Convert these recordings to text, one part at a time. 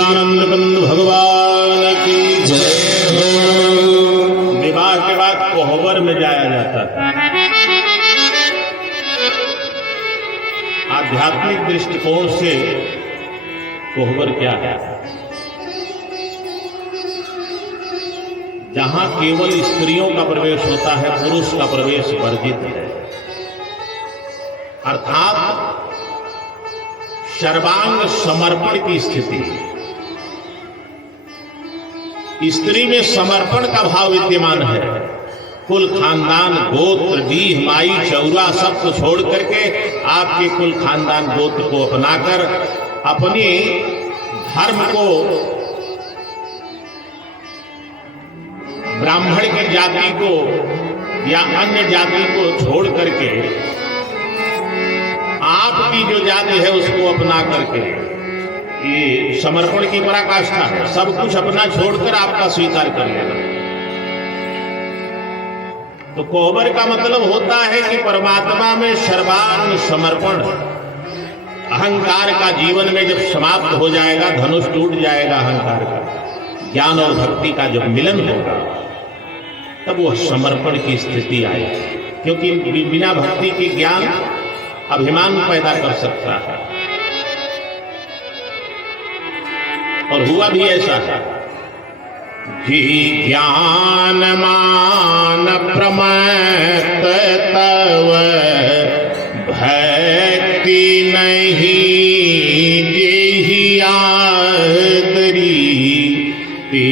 आनंद कंद भगवान की जय हो। विवाह के बाद कोहबर में जाया जाता है। आध्यात्मिक दृष्टिकोण से कोहबर क्या है? जहां केवल स्त्रियों का प्रवेश होता है, पुरुष का प्रवेश वर्जित है। अर्थात सर्वांग समर्पण की स्थिति। स्त्री में समर्पण का भाव विद्यमान है। कुल खानदान गोत्र डीह माई चौरा सबको छोड़ करके आपके कुल खानदान गोत्र को अपनाकर अपने धर्म को, ब्राह्मण की जाति को या अन्य जाति को छोड़ करके आपकी जो जाति है उसको अपना करके, ये समर्पण की पराकाष्ठा है। सब कुछ अपना छोड़कर आपका स्वीकार कर लेना। तो कोहबर का मतलब होता है कि परमात्मा में सर्वांग समर्पण। अहंकार का जीवन में जब समाप्त हो जाएगा, धनुष टूट जाएगा अहंकार का, ज्ञान और भक्ति का जब मिलन होगा तब वह समर्पण की स्थिति आएगी। क्योंकि बिना भक्ति के ज्ञान अभिमान पैदा कर सकता है, और हुआ भी ऐसा है। जी ज्ञान मान प्रमत तव भक्ति नहीं जेहि आदरी, ते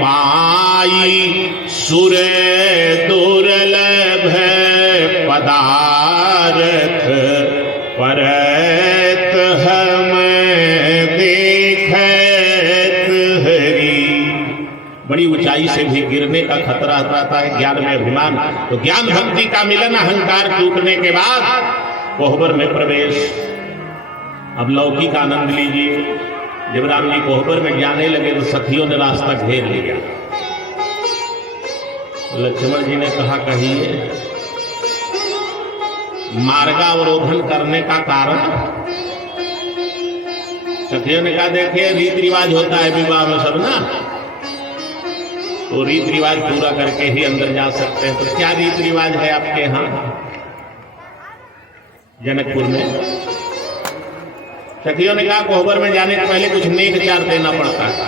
पाई सुर दुर्लभ पदारथ परत हम देखत हरि। बड़ी ऊंचाई से भी गिरने का खतरा रहता है ज्ञान में अभिमान। तो ज्ञान भक्ति का मिलन, अहंकार टूटने के बाद कोहबर में प्रवेश। अब लौकिक आनंद लीजिए। जब राम जी कोहबर में जाने लगे तो सखियों ने रास्ता घेर लिया। लक्ष्मण जी ने कहा कहिए मार्गावरोधन करने का कारण? सखियों ने कहा देखिए रीति रिवाज होता है विवाह में सब ना, तो रीति रिवाज पूरा करके ही अंदर जा सकते हैं। तो क्या रीति रिवाज है आपके यहाँ जनकपुर में? सखियों ने कहा कोहबर में जाने से पहले कुछ नेक चार देना पड़ता है।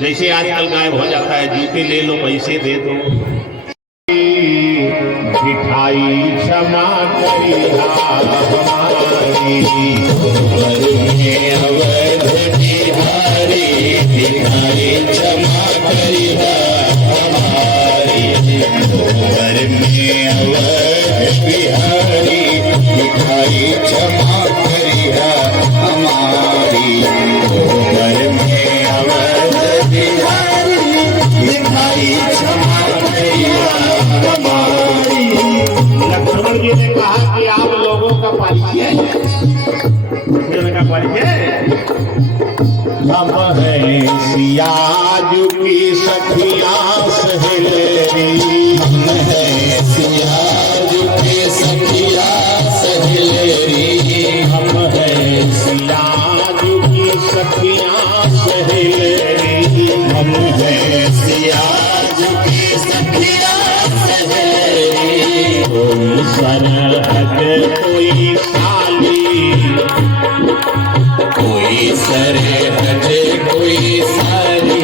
जैसे आजकल गायब हो जाता है, जूते ले लो पैसे दे दो। मिठाई क्षमा करिहा हमारी, अवध बिहारी मिठाई क्षमा करिहा हमारी, गोबर में अवध बिहारी मिठाई क्षमा करिहा हमारी, गोबर में अवध बिहारी मिठाई क्षमा करिहा हमारी। लक्ष्मण जी ने कहा कि आप लोगों का परिचय, का परिचय हम है सियाजू की सखियां सहेली, हम है सियाजू की सखियां सहेली, हम है सियाजू की सखियां सहेली, हम है सियाजू की सखियां सहेली। कोई सरहद कोई साली, कोई सरहद कोई साली,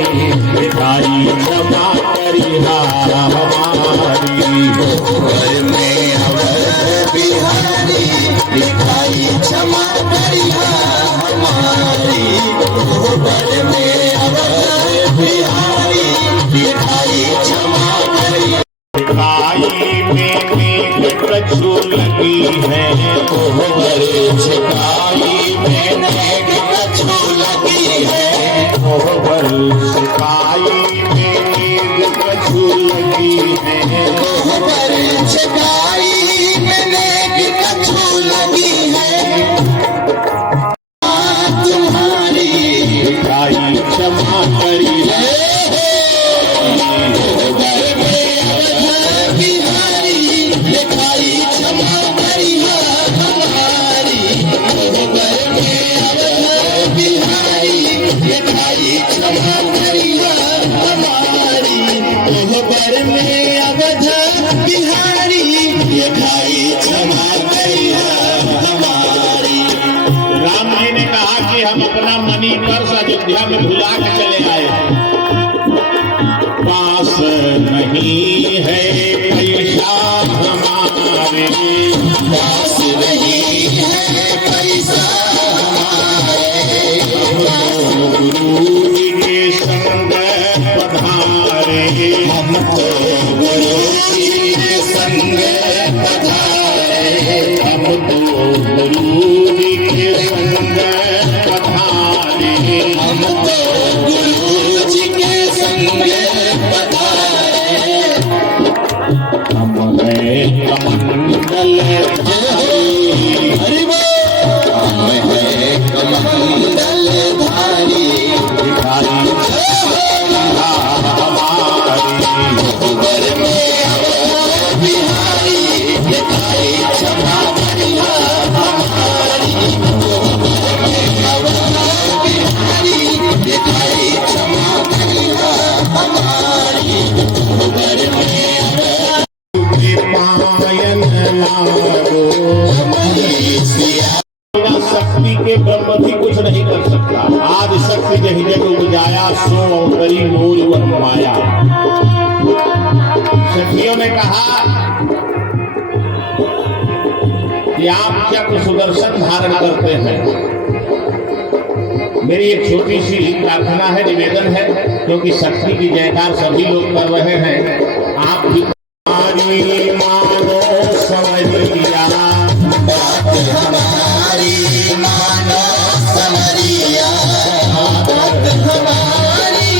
मिठाई क्षमा करिहा हमारी, गोबर में अवध बिहारी मिठाई क्षमा करिहा हमारी, गोबर में अवध बिहारी मिठाई क्षमा करिहा। कछु लगी है कोहबर छिपाई में कछु लगी है, कोहबर छिपाई में कछु लगी है, कोहबर छिपाई में कछु लगी है। क्षमा करी बिहारी लिखाई क्षमा करी हमारी बिहारी लिखाई क्षमा करी हमारी कोहबर में अवध बिहारी लिखाई क्षमा करी हमारी। राम जी ने कहा कि हम अपना मणि पर्स अयोध्या में भुला के चले आए, पास नहीं है पैसा हमारे, पास नहीं है पैसा हमारे, गुरु जी के संग पधारे, हम तो गुरु जी के संग पधारे, हम तो गुरु जी के संग पधारे, हम तो गुरु जी के संग पधारे। हम है कमंडल हरि बोल। हम है कमंडल धारी भिखारी कोहबर में बिहारी लिखाई क्षमा करी हमारी, बिहारी लिखाई क्षमा करी हमारी, कोहबर में पायन लागो, सिया शक्ति के ब्रह्म भी कुछ नहीं कर सकता। आदि शक्ति जही जग उपजाया, सो अवतरी मोर वह माया। शक्तियों ने कहा कि आप क्या कुछ सुदर्शन धारण करते हैं। मेरी एक छोटी सी प्रार्थना है, निवेदन है, क्योंकि शक्ति की जयकार सभी लोग कर रहे हैं। आप भी मानो समझिया, बात हमारी मानो समरिया, बात हमारी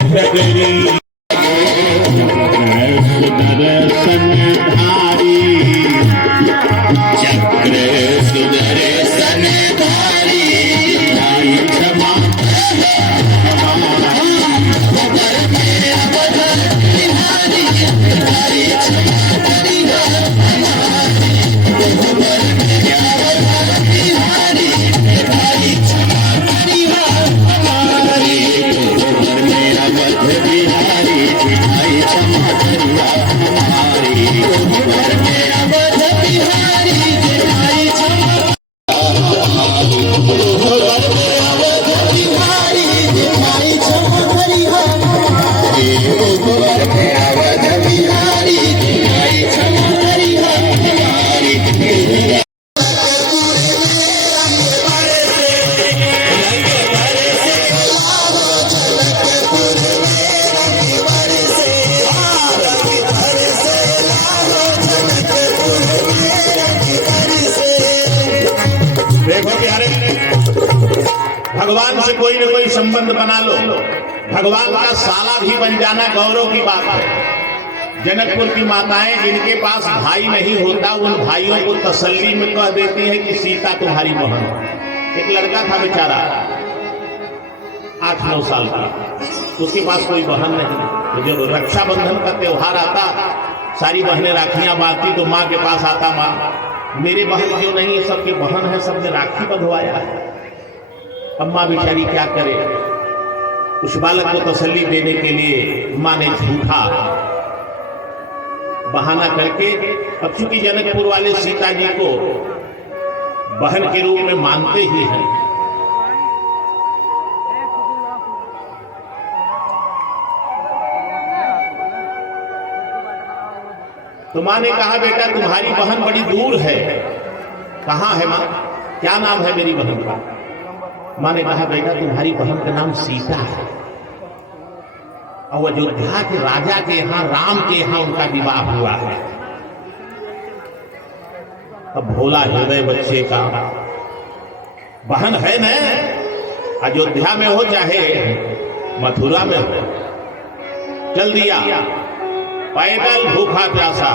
डगरी सुदर्शनधारी, चक्र सुदर्शन धारी, क्षमा भगवान से कोई न कोई संबंध बना लो, भगवान का साला भी बन जाना गौरव की बात है। जनकपुर की माताएं जिनके पास भाई नहीं होता, उन भाइयों को तसल्ली में कह देती है कि सीता तुम्हारी बहन। एक लड़का था बेचारा 8-9 साल का, उसके पास कोई बहन नहीं। तो जब रक्षाबंधन का त्योहार आता, सारी बहनें राखियां बांधती, तो माँ के पास आता, माँ मेरे बहन क्यों नहीं है, सबके बहन है, सबने राखी बंधवाया है। अम्मा बेचारी क्या करे, उस बालक को तसल्ली देने के लिए माँ ने झूठा बहाना करके, अब चूंकि जनकपुर वाले सीता जी को बहन के रूप में मानते ही हैं, तो माँ ने कहा बेटा तुम्हारी बहन बड़ी दूर है। कहाँ है माँ, क्या नाम है मेरी बहन का? माँ ने कहा बेटा तुम्हारी बहन का नाम सीता है, और अयोध्या के राजा के यहाँ, राम के यहाँ उनका विवाह हुआ है। अब भोला हृदय बच्चे का, बहन है न, अयोध्या में हो चाहे मथुरा में हो, चल दिया पैदल भूखा प्यासा।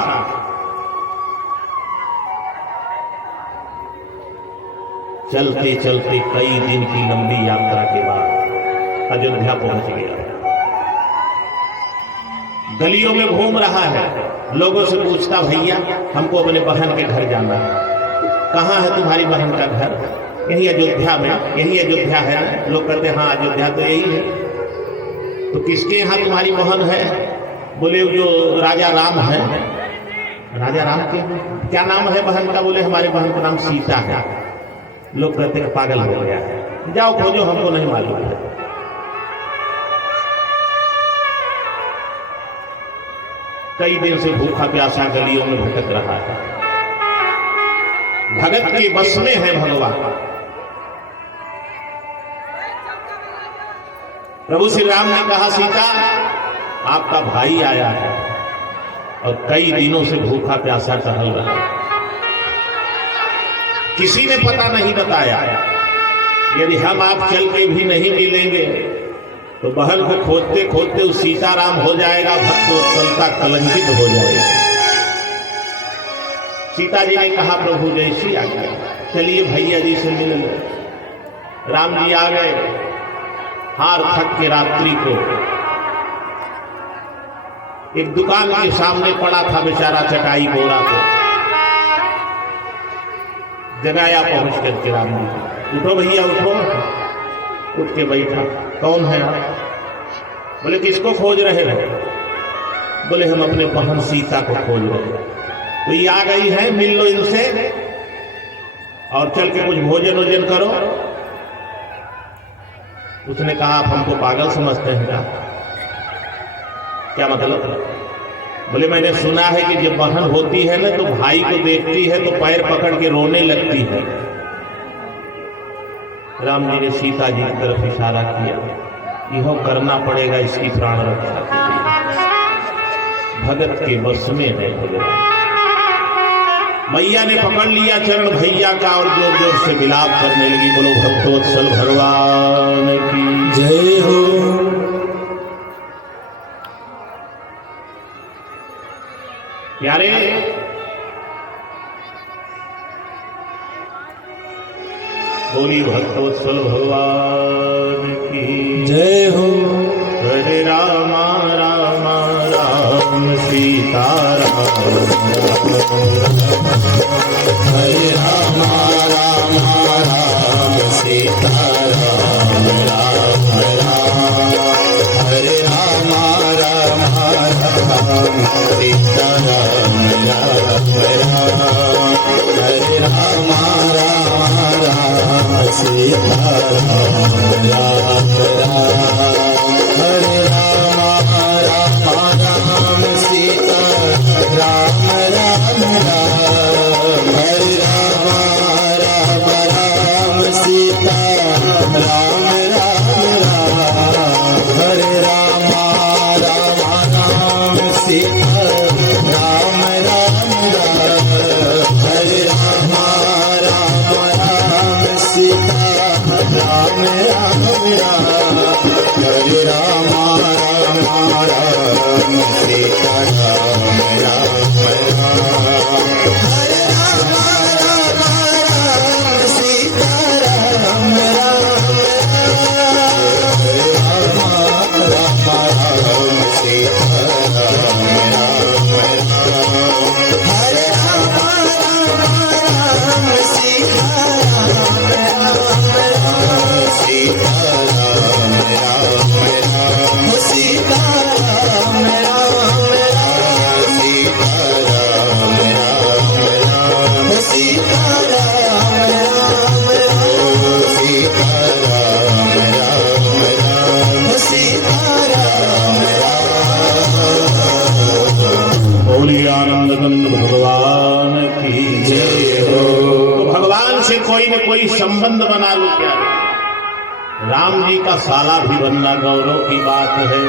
चलते चलते कई दिन की लंबी यात्रा के बाद अयोध्या पहुंच गया। गलियों में घूम रहा है, लोगों से पूछता, भैया हमको अपने बहन के घर जाना है। कहाँ है तुम्हारी बहन का घर? यही अयोध्या में। यही अयोध्या है ना? लोग कहते हाँ अयोध्या तो यही है। तो किसके यहाँ तुम्हारी बहन है? बोले जो राजा राम है। राजा राम के क्या नाम है बहन का? बोले हमारे बहन का नाम सीता है। लोग कहते हैं पागल हो गया है, जाओ खोजो, हमको नहीं मालूम है। कई दिन से भूखा प्यासा गलियों में भटक रहा है। भगत के बस में है भगवान। प्रभु श्री राम ने कहा, सीता आपका भाई आया है और कई दिनों से भूखा प्यासा टहल रहा है। किसी ने पता नहीं बताया। यदि हम आप चल के भी नहीं मिलेंगे तो बहन को खोजते खोजते उस सीताराम हो जाएगा, भक्तोत्सलता कलंकित हो जाएगी। सीता जी ने कहा, प्रभु जैसी आज्ञा, चलिए भैया जी से मिल लो। राम जी आ गए। हार थक के रात्रि को एक दुकान के सामने पड़ा था बेचारा चटाई बोरा को। जगाया पहुंच करके राम जी, उठो भैया उठो। उठ के बैठा। कौन है आप? बोले किसको खोज रहे हैं? बोले हम अपने बहन सीता को खोज रहे हैं। तो ये आ गई है, मिल लो इनसे और चल के कुछ भोजन वोजन करो। उसने कहा, आप हमको पागल समझते हैं क्या? क्या मतलब? बोले मैंने सुना है कि जब बहन होती है ना तो भाई को देखती है तो पैर पकड़ के रोने लगती है। राम जी ने सीता जी की तरफ इशारा किया, यह करना पड़ेगा इसकी प्राण रक्षा के लिए। भगत के बस में है भगवान। मैया ने पकड़ लिया चरण भैया का और जोर जोर से विलाप करने लगी। बोलो भक्तोत्सल भगवान की जय हो। प्यारे बोली भक्तोत्सल भगवान की जय हो। हरे राम राम राम सीता राम हरे राम राम राम सीता राम राम राम। हरे राम राम राम सीता राम राम राम। हरे राम राम राम सीता राम राम राम। हरे राम राम राम सीता राम राम राम। हरे राम राम राम सीता राम राम राम। हरे राम राम राम सीता राम राम राम। हरे राम राम राम सीता राम राम राम। हरे राम राम राम सीता राम राम राम। हरे राम राम राम सीता राम राम राम। हरे राम राम राम सीता राम राम राम। हरे राम राम राम सीता राम राम राम। सीता राम राम राम। सीता राम राम राम। सीता राम राम राम। सीता राम राम राम। सीता राम राम राम। सीता राम राम। बोली आनंद कंद भगवान की जय हो। तो भगवान से कोई न कोई संबंध बना लो। क्या राम जी का साला भी बनना गौरव की बात है।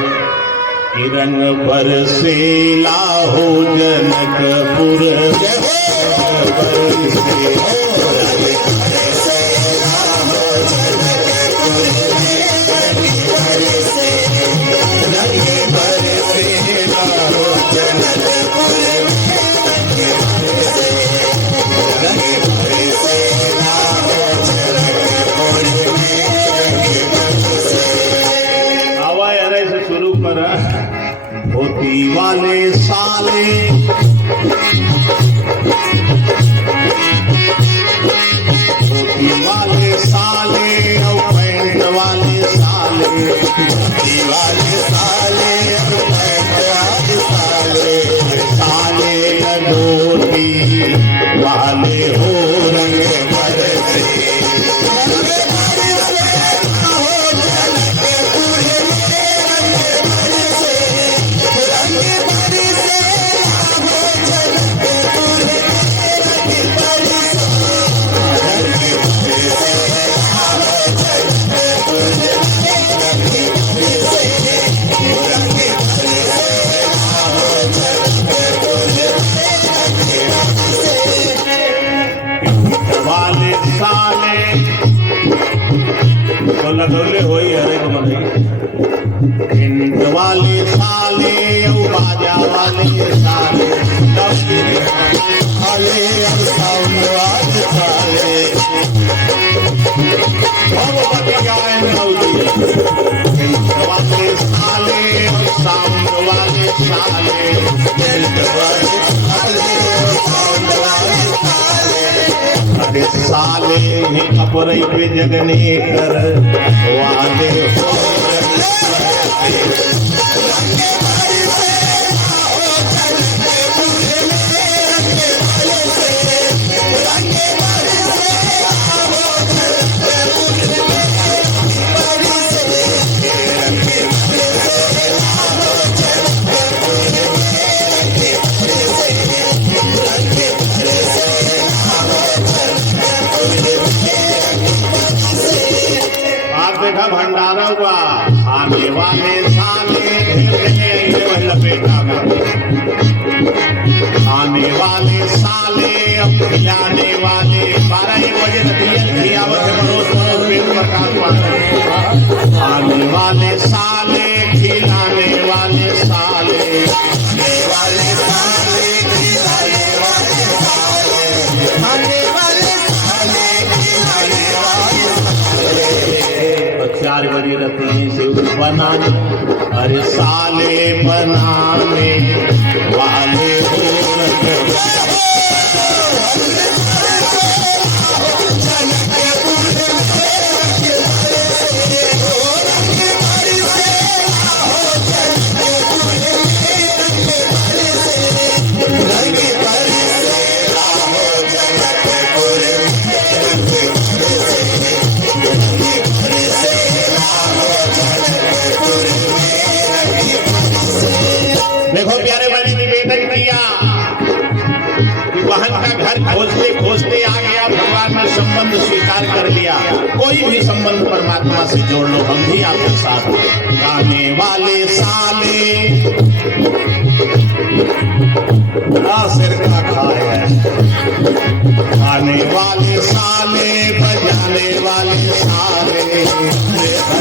कि रंग बरसेला हो जनकपुर लगौले होई अरे कमल इंट वाले साले औ बाजा वाले साले साले और साउंड वाले साले भगवती गायन मौली इंट वाले साले और साउंड वाले साले अरे साले ही कपड़े पे जगने कर वाले हो देखा भंडारा हुआ आने वाले साले लपेटा में आने वाले साले अब खिलाने वाले 12-1 बजे खियावत है बरोस पेट प्रकाश आने वाले साले खिलाने वाले साले वाले साले खिलाने वाले साले खाने वाले साले खिलाने वाले 4 बजे रखने से बनाने अरे साले बनाने वाले हो देखो प्यारे वाली निवेदन किया कि बहन का घर खोजते खोजते आ गया भगवान ने संबंध स्वीकार कर लिया कोई भी संबंध परमात्मा से जोड़ लो हम भी आपके साथ गाने वाले साले सिर का खाए गाने वाले साले बजाने वाले साले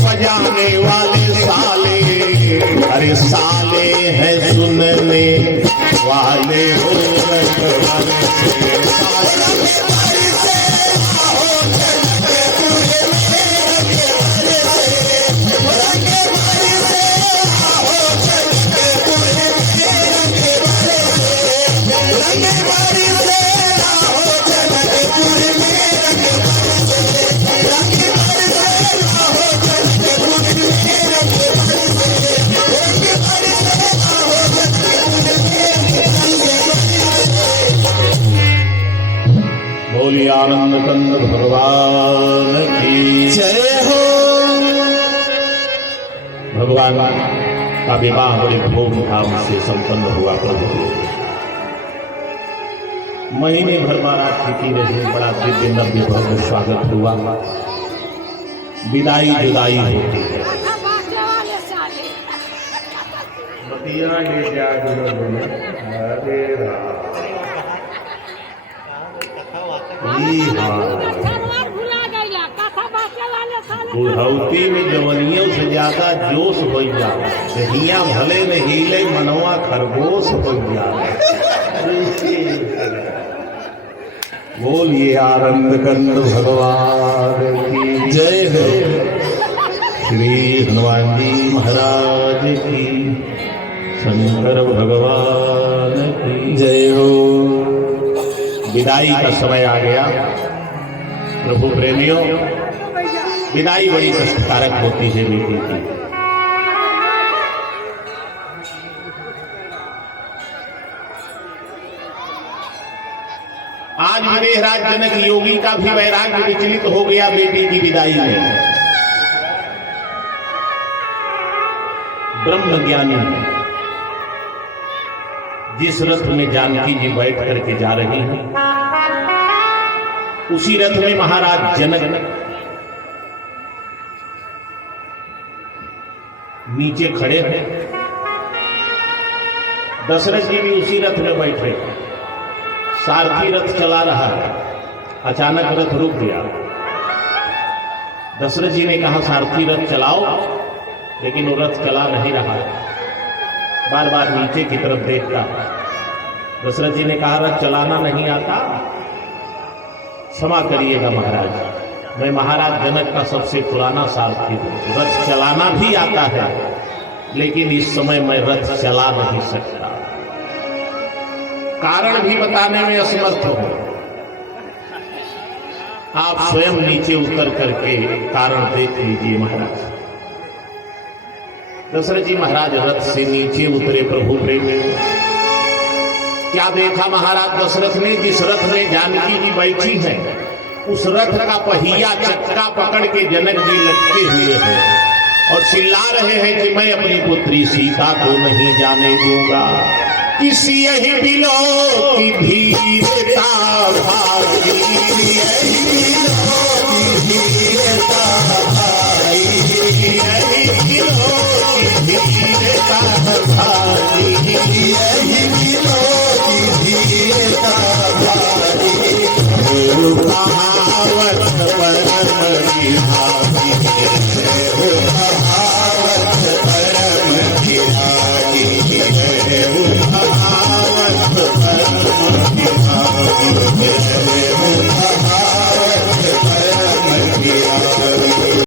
बजाने वाले साले अरे साले है सुनने वाले हो बोली आनंद कंद भगवान की जय हो। भगवान का विवाह बड़े धूमधाम से संपन्न हुआ प्रभु महीने भर बारात की रही बड़ा दिव्य नव्य भव्य स्वागत हुआ विदाई जुदाई होती है बतिया ले जा अरे बुढ़ौती में जवनियों से ज्यादा जोश हो जाए दहिया भले न हिले मनवा खरगोश हो जाए बोलिए आनंद कंद भगवान की जय हो। श्री हनुमान जी महाराज की शंकर भगवान की जय हो। विदाई का समय आ गया प्रभु प्रेमियों विदाई बड़ी कष्टकारक होती है बेटी की आज विदेहराज जनक योगी का भी वैराग्य विचलित हो गया बेटी की विदाई में ब्रह्म ज्ञानी जिस रथ में जानकी जी बैठ करके जा रही हैं उसी रथ में महाराज जनक नीचे खड़े हैं। दशरथ जी भी उसी रथ में बैठे, सारथी रथ चला रहा है, अचानक रथ रुक गया। दशरथ जी ने कहा सारथी रथ चलाओ, लेकिन वो रथ चला नहीं रहा है, बार बार नीचे की तरफ देखता। दशरथ जी ने कहा रथ चलाना नहीं आता? क्षमा करिएगा महाराज, मैं महाराज जनक का सबसे पुराना सारथी हूं, रथ चलाना भी आता है, लेकिन इस समय मैं रथ चला नहीं सकता, कारण भी बताने में असमर्थ हूं। आप स्वयं नीचे उतर करके कारण देख लीजिए महाराज। दशरथ जी महाराज रथ से नीचे उतरे। प्रभु प्रेम क्या देखा महाराज दशरथ ने? जिस रथ में जानकी जी बैठी है, उस रथ का पहिया चक्का पकड़ के जनक जी लटके हुए हैं और चिल्ला रहे हैं कि मैं अपनी पुत्री सीता को नहीं जाने दूंगा। किसी यही बिलो की धीरता भाई, यही बिलो की धीरता भाई, यही बिलो की धीरता भाई, यही बिलो की धीरता भाई।